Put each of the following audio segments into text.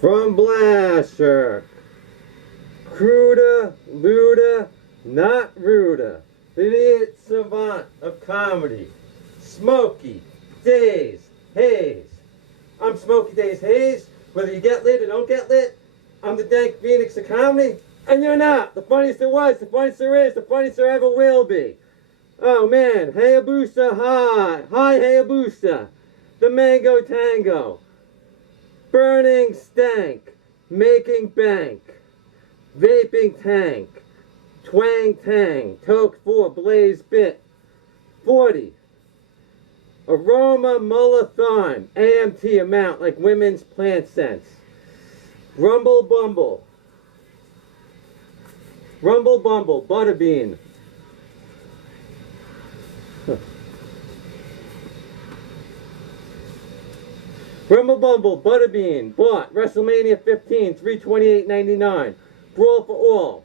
From Blasher, cruder, looter, not ruder, the idiot savant of comedy, Smokey Daze Haze. I'm Smokey Daze Haze. Whether you get lit or don't get lit, I'm the Dank Phoenix of comedy, and you're not. The funniest there was, the funniest there is, the funniest there ever will be. Oh man, Hayabusa hi, hi Hayabusa, the Mango Tango, burning stank, making bank, vaping tank, twang tang, toke 4, blaze bit, 40, Aroma Muller Thyme, AMT amount like women's plant scents, Rumble Bumble, Butterbean, Rumble Bumble, Butterbean, bought, WrestleMania 15, $328.99, Brawl for All.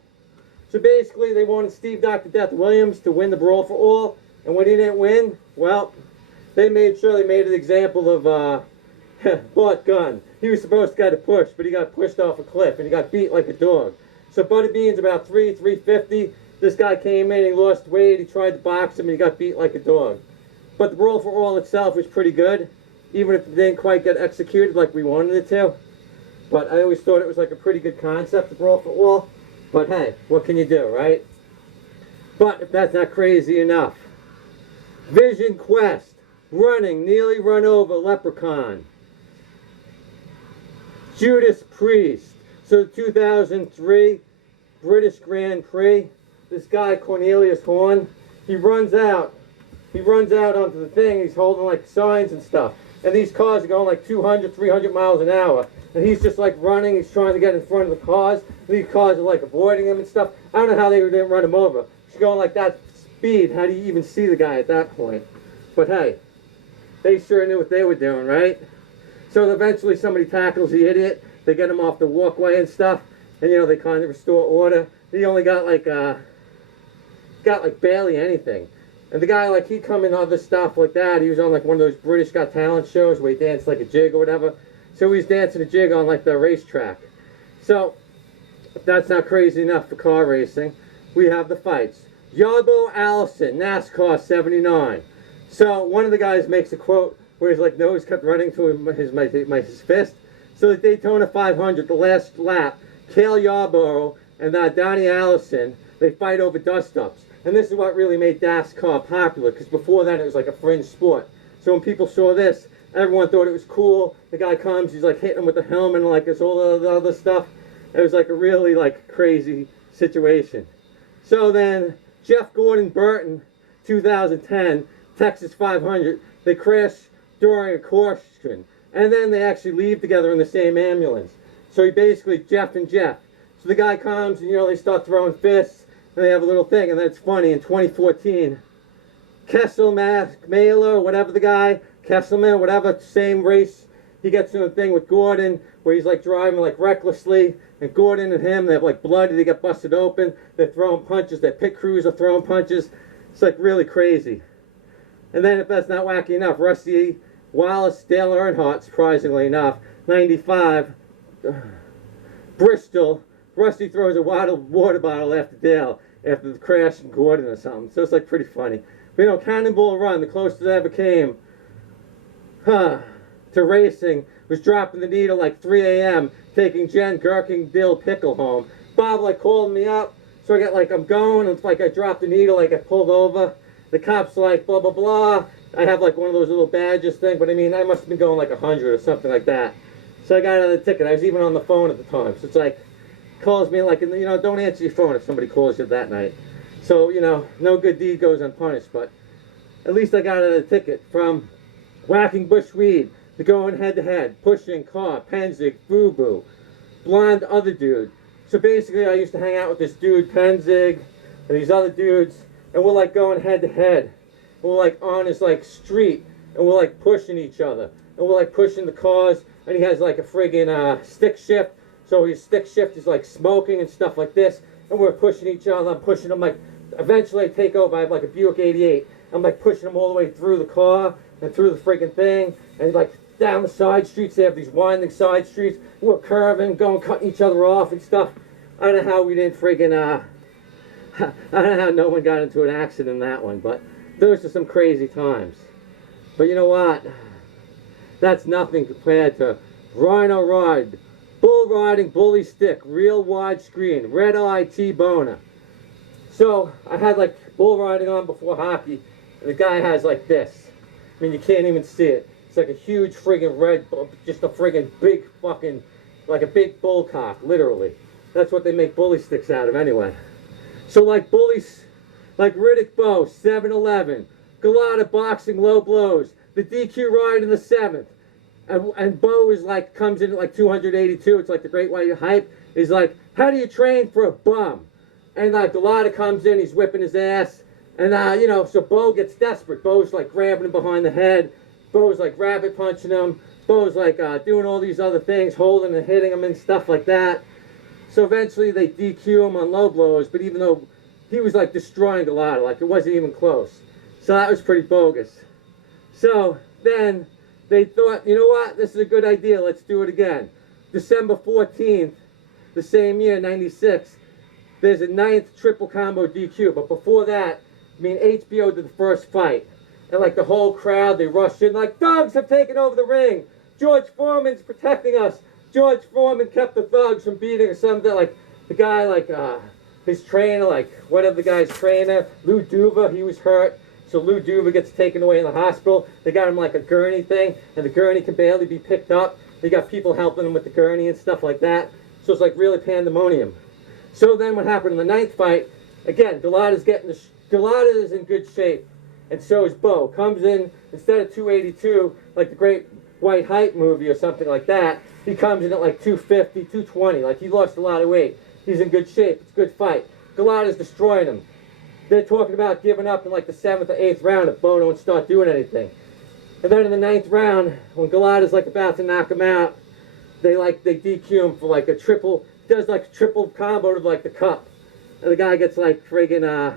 So basically they wanted Steve Dr. Death Williams to win the Brawl for All, and when he didn't win, well, they made sure they made an example of Bought Gun. He was supposed to get a push, but he got pushed off a cliff, and he got beat like a dog. So Butterbean's about 350. This guy came in, he lost weight, he tried to box him, and he got beat like a dog. But the Brawl for All itself was pretty good, even if it didn't quite get executed like we wanted it to. But I always thought it was like a pretty good concept, the Brawl for All. But hey, what can you do, right? But if that's not crazy enough, Vision Quest, running, nearly run over leprechaun. Judas Priest. So 2003 British Grand Prix, this guy Cornelius Horn, he runs out onto the thing, he's holding like signs and stuff. And these cars are going like 200, 300 miles an hour. And he's just like running, he's trying to get in front of the cars. These cars are like avoiding him and stuff. I don't know how they didn't run him over. He's going like that speed, how do you even see the guy at that point? But hey, they sure knew what they were doing, right? So eventually somebody tackles the idiot, they get him off the walkway and stuff, and you know, they kind of restore order. He only got like barely anything. And the guy, like, he'd come in other stuff like that. He was on like one of those British Got Talent shows where he danced like a jig or whatever. So he was dancing a jig on like the racetrack. So if that's not crazy enough for car racing, we have the fights. Yarbo Allison, NASCAR 79. So one of the guys makes a quote where his like nose kept running to his fist. So the Daytona 500, the last lap, Cale Yarborough and Donnie Allison, they fight over dust-ups. And this is what really made NASCAR popular, because before then it was like a fringe sport. So when people saw this, everyone thought it was cool. The guy comes, he's like hitting him with the helmet and like this all the other stuff. It was like a really like crazy situation. So then Jeff Gordon Burton, 2010, Texas 500, they crash during a caution. And then they actually leave together in the same ambulance. So he basically, Jeff and Jeff. So the guy comes and, you know, they start throwing fists and they have a little thing. And then it's funny, in 2014, Mailer, whatever the guy, Kesselman, whatever, same race. He gets in a thing with Gordon where he's like driving like recklessly. And Gordon and him, they have like blood, they get busted open. They're throwing punches, their pit crews are throwing punches. It's like really crazy. And then if that's not wacky enough, Rusty Wallace, Dale Earnhardt, surprisingly enough, 95, Bristol, Rusty throws a water bottle after Dale after the crash in Gordon or something. So it's like pretty funny. But you know, Cannonball Run, the closest I ever came to racing, was dropping the needle like 3 a.m., taking Jen Gherkin Dill Pickle home. Bob like calling me up, so I got like, I'm going, and it's like I dropped the needle, like I pulled over. The cops like, blah, blah, blah. I have like one of those little badges thing, but I mean, I must have been going like 100 or something like that. So I got another ticket. I was even on the phone at the time. So it's like, calls me like, you know, don't answer your phone if somebody calls you that night. So, you know, no good deed goes unpunished, but at least I got another ticket from whacking bushweed to going head-to-head, pushing car, Penzig, Boo-Boo, blonde other dude. So basically I used to hang out with this dude, Penzig, and these other dudes, and we're like going head-to-head. We're like on his like street, and we're like pushing each other. And we're like pushing the cars, and he has like a friggin' stick shift. So his stick shift is like smoking and stuff like this. And we're pushing each other. I'm pushing him like, eventually I take over. I have like a Buick 88. I'm like pushing him all the way through the car and through the friggin' thing. And like down the side streets. They have these winding side streets. We're curving, going, cutting each other off and stuff. I don't know how we didn't friggin', I don't know how no one got into an accident in that one, but those are some crazy times. But you know what? That's nothing compared to Rhino Ride, bull riding, bully stick, real wide screen, red eye T-boner. So I had like bull riding on before hockey, and the guy has like this. I mean, you can't even see it. It's like a huge friggin' red, just a friggin' big fucking, like a big bull cock, literally. That's what they make bully sticks out of anyway. So like bullies, like Riddick Bowe, 7-11, Galata boxing, low blows, the DQ ride in the 7th. And Bowe is like, comes in at like 282, it's like the Great White Hype. He's like, how do you train for a bum? And Galata comes in, he's whipping his ass. And you know, so Bowe gets desperate. Bowe's like grabbing him behind the head. Bowe's like rabbit punching him. Bowe's like doing all these other things, holding and hitting him and stuff like that. So eventually they DQ him on low blows, but even though he was like destroying Galata, like it wasn't even close. So that was pretty bogus. So then they thought, you know what, this is a good idea, let's do it again. December 14th, the same year, 96, there's a 9th triple combo DQ. But before that, I mean, HBO did the first fight. And like the whole crowd, they rushed in like, thugs have taken over the ring. George Foreman's protecting us. George Foreman kept the thugs from beating or something. Like the guy, like his trainer, like whatever the guy's trainer, Lou Duva, he was hurt. So Lou Duva gets taken away in the hospital. They got him like a gurney thing, and the gurney can barely be picked up. They got people helping him with the gurney and stuff like that. So it's like really pandemonium. So then what happened in the 9th fight, again, Galata's Galata is in good shape, and so is Bowe. Comes in, instead of 282, like the Great White Hype movie or something like that, he comes in at like 250, 220, like he lost a lot of weight. He's in good shape, it's a good fight. Galata's destroying him. They're talking about giving up in like the 7th or 8th round if Bowe don't start doing anything. And then in the 9th round, when Galata's like about to knock him out, they DQ him for like a triple, does like a triple combo to like the cup. And the guy gets like friggin'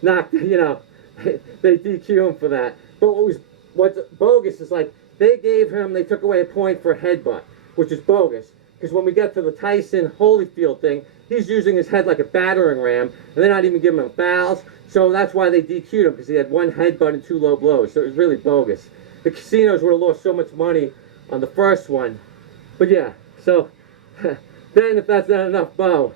knocked, you know, they DQ him for that. But what's bogus is like, they took away a point for a headbutt, which is bogus. Because when we get to the Tyson Holyfield thing, he's using his head like a battering ram, and they're not even giving him fouls. So that's why they DQ'd him, because he had 1 headbutt and 2 low blows. So it was really bogus. The casinos would have lost so much money on the first one. But yeah, so then if that's not enough, Bowe.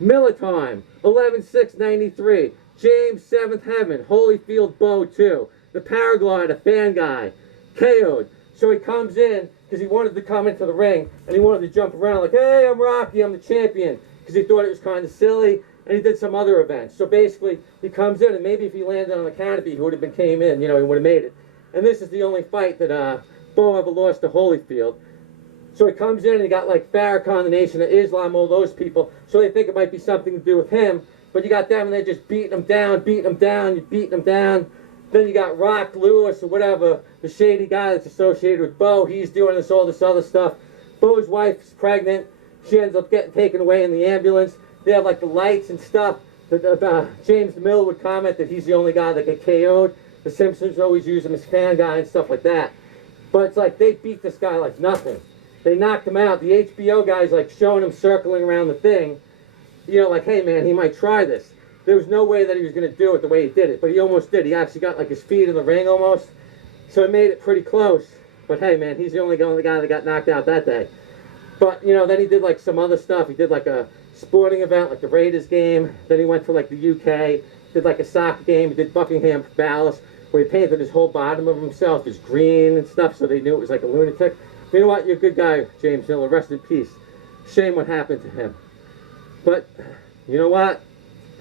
Muller Thyme, 11-6-93. James 7th Heaven, Holyfield Bowe 2. The paraglider, fan guy, KO'd. So he comes in, because he wanted to come into the ring, and he wanted to jump around like, hey, I'm Rocky, I'm the champion. Because he thought it was kind of silly, and he did some other events. So basically, he comes in, and maybe if he landed on the canopy, he would have came in, you know, he would have made it. And this is the only fight that Bowe ever lost to Holyfield. So he comes in, and he got like Farrakhan, the Nation of Islam, all those people. So they think it might be something to do with him. But you got them, and they're just beating him down, beating him down. Then you got Rock Lewis or whatever, the shady guy that's associated with Bowe. He's doing all this other stuff. Bowe's wife's pregnant. She ends up getting taken away in the ambulance. They have like the lights and stuff. James Mill would comment that he's the only guy that got KO'd. The Simpsons always use him as fan guy and stuff like that. But it's like they beat this guy like nothing. They knocked him out. The HBO guy's like showing him circling around the thing. You know, like, hey man, he might try this. There was no way that he was going to do it the way he did it, but he almost did. He actually got like his feet in the ring almost. So it made it pretty close. But hey man, he's the only guy that got knocked out that day. But, you know, then he did like some other stuff. He did like a sporting event, like the Raiders game. Then he went to like the UK, did like a soccer game. He did Buckingham Palace, where he painted his whole bottom of himself as green and stuff, so they knew it was like a lunatic. But you know what? You're a good guy, James Miller. Rest in peace. Shame what happened to him. But, you know what?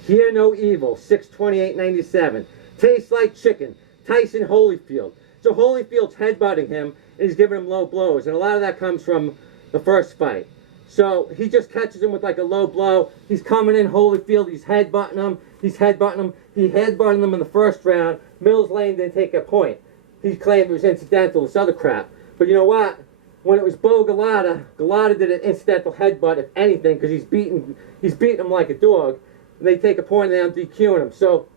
Hear no evil. 6/28/97. Tastes like chicken. Tyson Holyfield. So Holyfield's headbutting him, and he's giving him low blows. And a lot of that comes from the first fight. So he just catches him with like a low blow. He's coming in, Holyfield. He's headbutting him. He headbutted him in the first round. Mills Lane didn't take a point. He claimed it was incidental, this other crap. But you know what? When it was Bowe Galata did an incidental headbutt, if anything, because he's beating him like a dog. And they take a point and they're DQing him. So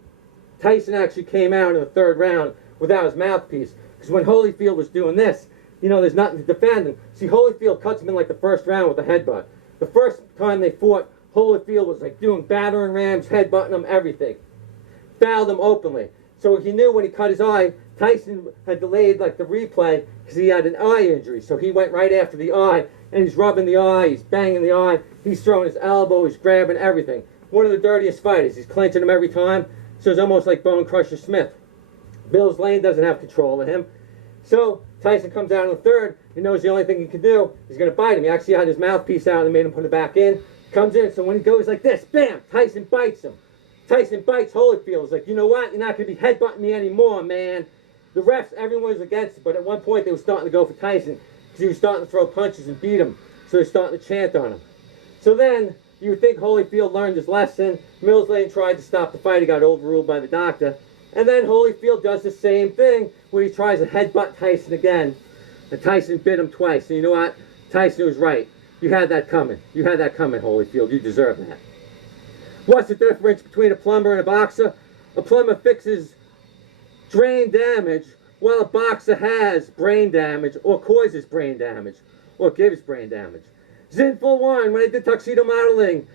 Tyson actually came out in the 3rd round without his mouthpiece. Because when Holyfield was doing this, there's nothing to defend him. See, Holyfield cuts him in like the first round with a headbutt. The first time they fought, Holyfield was like doing battering rams, headbutting him, everything. Fouled him openly. So he knew when he cut his eye, Tyson had delayed like the replay because he had an eye injury. So he went right after the eye, and he's rubbing the eye, he's banging the eye, he's throwing his elbow, he's grabbing everything. One of the dirtiest fighters. He's clinching him every time. So it's almost like Bone Crusher Smith. Bills Lane doesn't have control of him. So Tyson comes out in the third. He knows the only thing he can do is going to bite him. He actually had his mouthpiece out and made him put it back in. Comes in, so when he goes like this, bam, Tyson bites him. Tyson bites Holyfield. He's like, you know what? You're not going to be headbutting me anymore, man. The refs, everyone was against it, but at one point they were starting to go for Tyson because he was starting to throw punches and beat him. So they're starting to chant on him. So then you would think Holyfield learned his lesson. Mills Lane tried to stop the fight. He got overruled by the doctor. And then Holyfield does the same thing where he tries to headbutt Tyson again. And Tyson bit him twice. And you know what? Tyson was right. You had that coming. You had that coming, Holyfield. You deserve that. What's the difference between a plumber and a boxer? A plumber fixes drain damage while a boxer has brain damage or causes brain damage or gives brain damage. Zinful 1, when I did tuxedo modeling,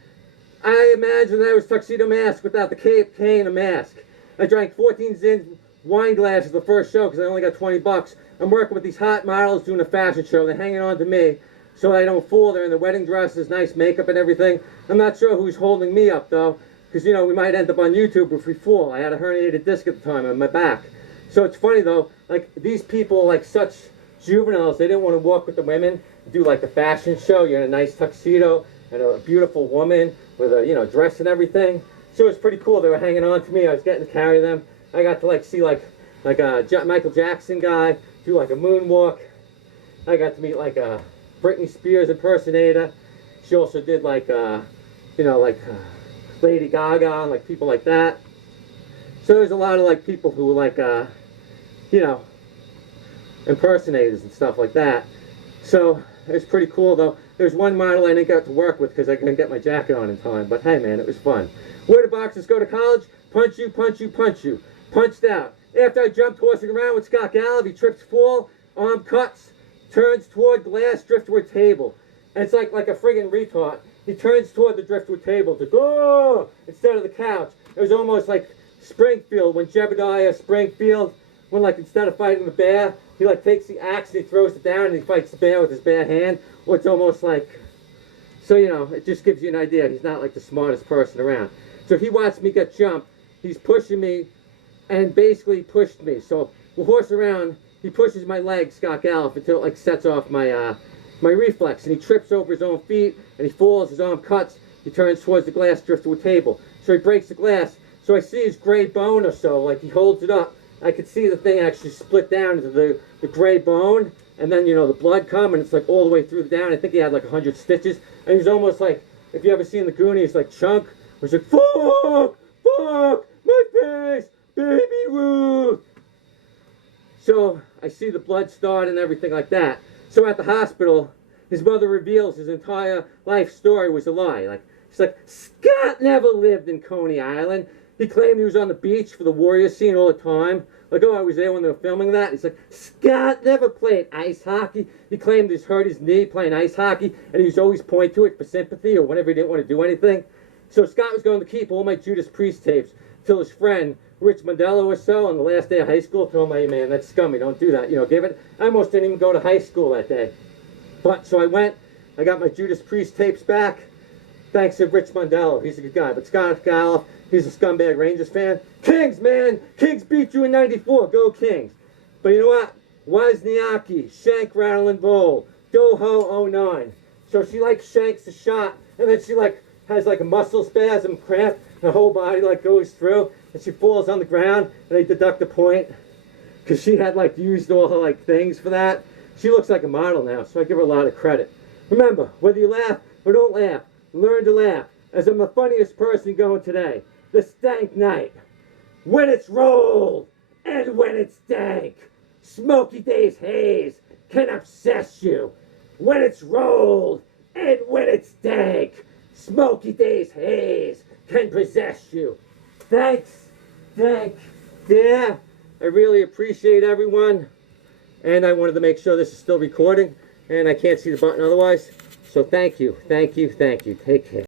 I imagined that it was tuxedo mask without the cape, cane, and mask. I drank 14 Zin wine glasses the first show because I only got 20 bucks. I'm working with these hot models doing a fashion show. They're hanging on to me so I don't fool. They're in the wedding dresses, nice makeup and everything. I'm not sure who's holding me up though, because we might end up on YouTube if we fall. I had a herniated disc at the time on my back. So it's funny though, like these people, like such juveniles, they didn't want to walk with the women, do like the fashion show. You're in a nice tuxedo and a beautiful woman with a dress and everything. So it was pretty cool. They were hanging on to me. I was getting to carry them. I got to see like a Michael Jackson guy do like a moonwalk. I got to meet like a Britney Spears impersonator. She also did like Lady Gaga and like people like that. So there's a lot of like people who were like impersonators and stuff like that. So it's pretty cool though. There's one model I didn't get to work with because I couldn't get my jacket on in time. But hey man, it was fun. Where do boxers go to college? Punch you, punch you, punch you. Punched out. After I jumped horsing around with Scott Gallup, he trips, fall, arm cuts, turns toward glass, driftwood table. And it's like a friggin' retard. He turns toward the driftwood table to go instead of the couch. It was almost like Springfield, when Jebediah Springfield, when like instead of fighting the bear, he like takes the axe and he throws it down and he fights the bear with his bare hand. Or it's almost like, so it just gives you an idea. He's not like the smartest person around. So he watched me get jumped. He's pushing me and basically pushed me. So we'll horse around. He pushes my leg, Scott Gallup, until it like sets off my my reflex. And he trips over his own feet and he falls. His arm cuts. He turns towards the glass driftwood table. So he breaks the glass. So I see his gray bone or so. Like he holds it up. I could see the thing actually split down into the gray bone. And then, the blood come and it's like all the way through down. I think he had like 100 stitches. And he was almost like, if you ever seen the Goonies, like Chunk, was like, fuck, my face, baby Ruth. So I see the blood start and everything like that. So at the hospital, his mother reveals his entire life story was a lie. Like, she's like, Scott never lived in Coney Island. He claimed he was on the beach for the Warrior scene all the time. Like, I was there when they were filming that. He's like, Scott never played ice hockey. He claimed he's hurt his knee playing ice hockey, and he was always pointing to it for sympathy or whenever he didn't want to do anything. So Scott was going to keep all my Judas Priest tapes till his friend, Rich Mondello or so, on the last day of high school, told him, hey man, that's scummy, don't do that. Give it. I almost didn't even go to high school that day. But, so I went, I got my Judas Priest tapes back, thanks to Rich Mondello. He's a good guy. But Scott Gallup, he's a scumbag Rangers fan. Kings, man! Kings beat you in 94. Go Kings. But you know what? Wozniacki, Shank, Rattle, and Roll. Doho 09. So she shanks the shot, and then she has a muscle spasm, cramp, and her whole body goes through, and she falls on the ground, and they deduct a point, because she had used all her things for that. She looks like a model now, so I give her a lot of credit. Remember, whether you laugh or don't laugh, learn to laugh, as I'm the funniest person going today. The stank night. When it's rolled, and when it's dank, Smokey Daze Haze can obsess you. When it's rolled, and when it's dank, Smokey Daze Haze can possess you. Thanks, Dank. Yeah, I really appreciate everyone. And I wanted to make sure this is still recording, and I can't see the button otherwise. So thank you, thank you, thank you. Take care.